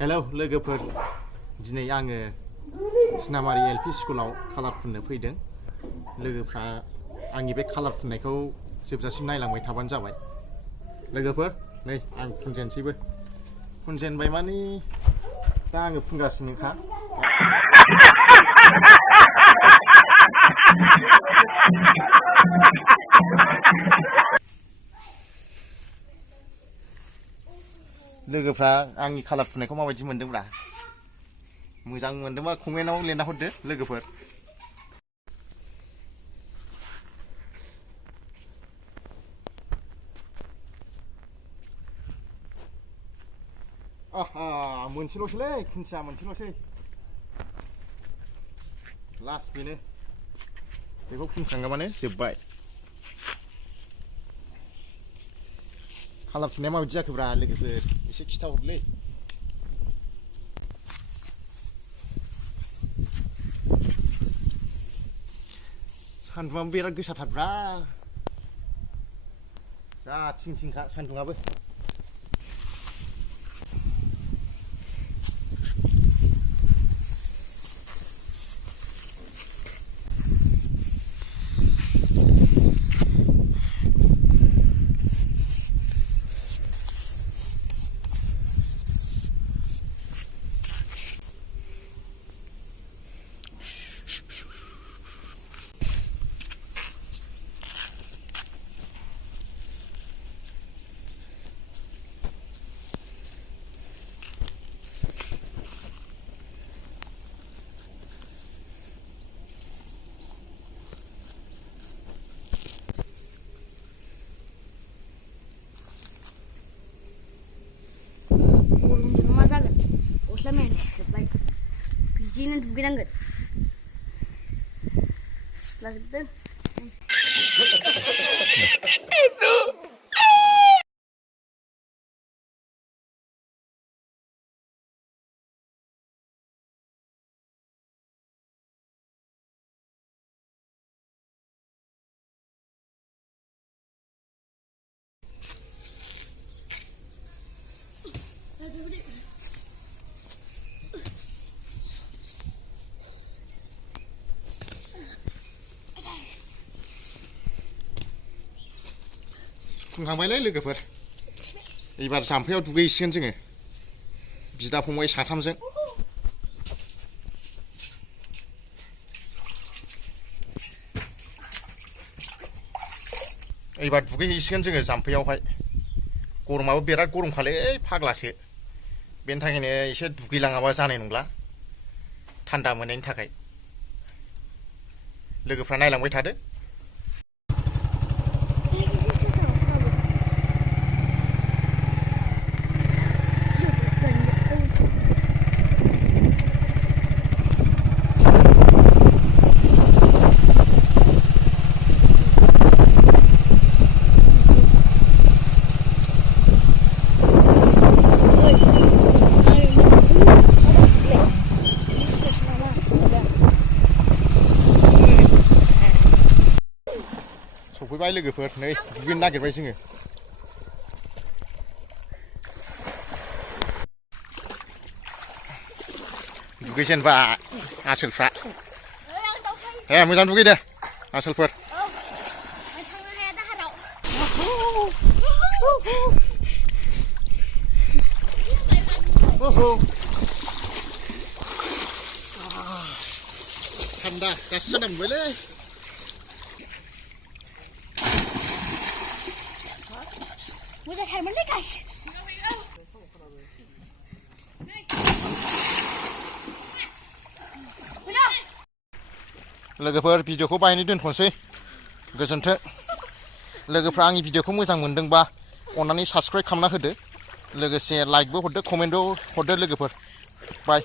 Hello लोगोफोर दिनै आङो सिनामारि एलपि स्कुलाव कालार फुननो फैदों। लोगोफ्रा आंनि बे कालार फुननायखौ जोबजासिम नायलांबाय थाबानो जाबाय। लोगोफोर नै आं फुनजेनसैबो। फुनजेनबाय मानि दा आङो फुनगासिनोखा। लोगोफ्रा आंनि कालार फुननायखौ माबायदि मोनदोंब्रा? मोजां मोनदोंबा कमेन्टआव लिरना हरदो लोगोफोर। मोनसेल'सैलै खुन्थिया मोनसेल'सै। लास्ट बेनो। बेखौ फुनखांगाबानो जोब्बाय। कालार फुननाया माबायदि जाखोब्रा लोगोफोर? एसे खिथाहरलै। सान्दुंआबो बिराद गोसाथारब्रा। जा थिं थिंखा सान्दुंआबो। Like, bijinan dugaibwdwng. Selesai. फुनखांबायलै लोगोफोर। एबार जाम्फैयाव दुगैहैसिगोन जोङो बिदा फंबाय साथामजों। एबार दुगैहैसिगोन जोङो जाम्फैयावहाय। गरमाबो बिराद गरमखालै फाग्लासो। बेनि थाखायनो एसे दुगैलाङाबा जानाय नंला थान्दा मोननायनि थाखाय। लोगोफ्रा नायलांबाय थादो। सफैबाय लोगोफोर, नै दुगैनो नागिरबाय जोङो। दुगैजेनबाय आसोलफ्रा। मोजां दुगै दे आसोलफोर। थान्दा दासो थान्दा मोनबायलै। लोगोफोर भिडिअखौ बाहायनो दोनथ'नोसै। गोजोन्थों। लोगोफ्रा आंनि भिडिअखौ मोजां मोनदोंबा अन्नानै साबस्क्राइब खालामना होदो। लोगोसे लाइकबो हरदो, कमेन्टबो हरदो लोगोफोर। बाय।